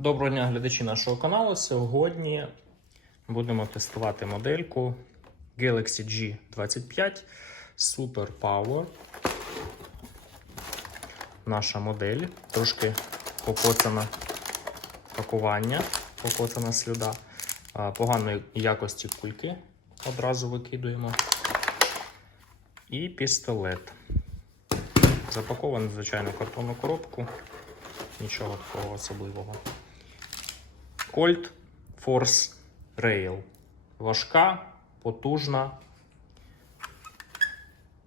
Доброго дня, глядачі нашого каналу. Сьогодні будемо тестувати модельку Galaxy G25 Super Power. Наша модель. Трошки покоцана пакування, покоцана слюда. Поганої якості кульки одразу викидуємо. І пістолет. Запакований, звичайно, картонну коробку. Нічого такого особливого. Colt Force Rail. Важка, потужна,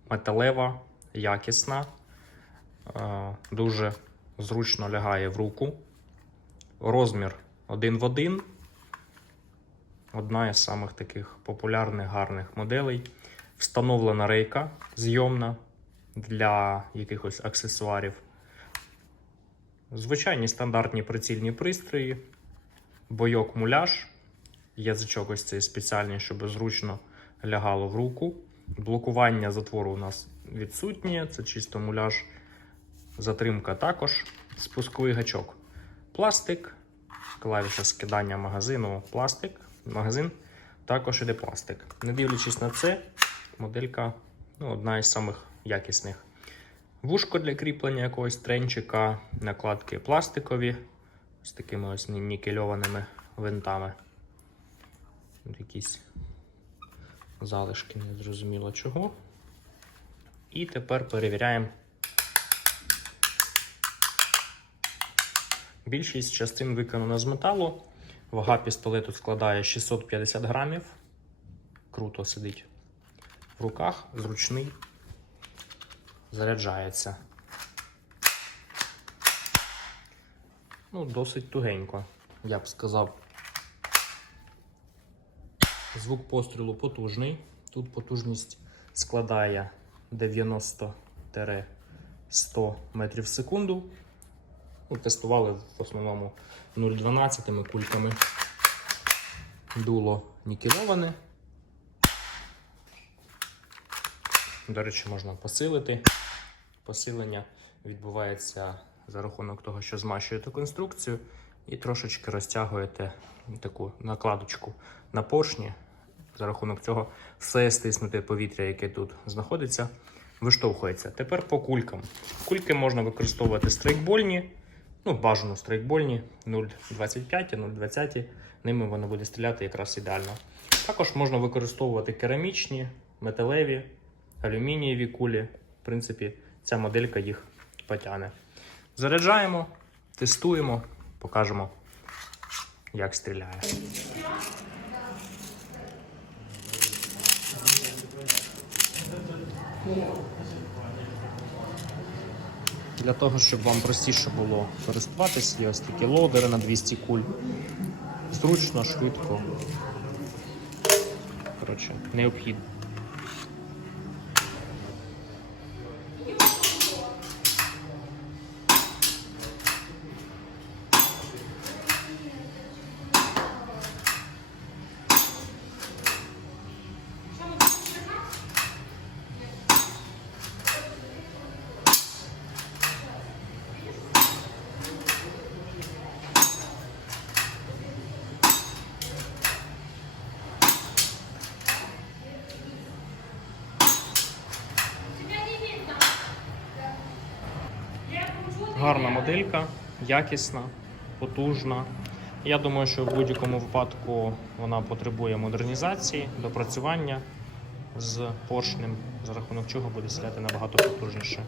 металева, якісна, е, дуже зручно лягає в руку. Розмір один в один. Одна із самих таких популярних гарних моделей. Встановлена рейка зйомна для якихось аксесуарів. Звичайні стандартні прицільні пристрої, бойок муляж, язичок ось цей спеціальний, щоб зручно лягало в руку. Блокування затвору у нас відсутнє, це чисто муляж, затримка також, спусковий гачок. Пластик, клавіша скидання магазину, пластик, магазин, також іде пластик. Не дивлячись на це, моделька ну, одна із самих якісних. Вушко для кріплення якогось тренчика, накладки пластикові з такими ось нікельованими винтами. Тут якісь залишки, не зрозуміло чого. І тепер перевіряємо. Більшість частин виконана з металу. Вага пістолету складає 650 грамів. Круто сидить в руках, зручний заряджається. Ну, досить тугенько, я б сказав. Звук пострілу потужний. Тут потужність складає 90-100 метрів в секунду. Ну, тестували в основному 0,12 кульками. Дуло нікельоване. До речі, можна посилити. Посилення відбувається за рахунок того, що змащуєте конструкцію і трошечки розтягуєте таку накладочку на поршні. За рахунок цього все стиснуте повітря, яке тут знаходиться, виштовхується. Тепер по кулькам. Кульки можна використовувати страйкбольні, ну, бажано страйкбольні 0,25, 0,20. Ними воно буде стріляти якраз ідеально. Також можна використовувати керамічні, металеві алюмінієві кулі. В принципі, ця моделька їх потягне. Заряджаємо, тестуємо, покажемо, як стріляє. Для того, щоб вам простіше було користуватись, є ось такі лоудери на 200 куль. Зручно, швидко. Коротше, необхідно. Гарна моделька, якісна, потужна. Я думаю, що в будь-якому випадку вона потребує модернізації, допрацювання з поршнем, за рахунок чого буде стріляти набагато потужніше.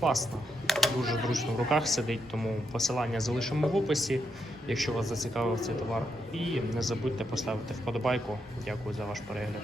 Класно, дуже зручно в руках сидить, тому посилання залишимо в описі, якщо вас зацікавив цей товар. І не забудьте поставити вподобайку. Дякую за ваш перегляд.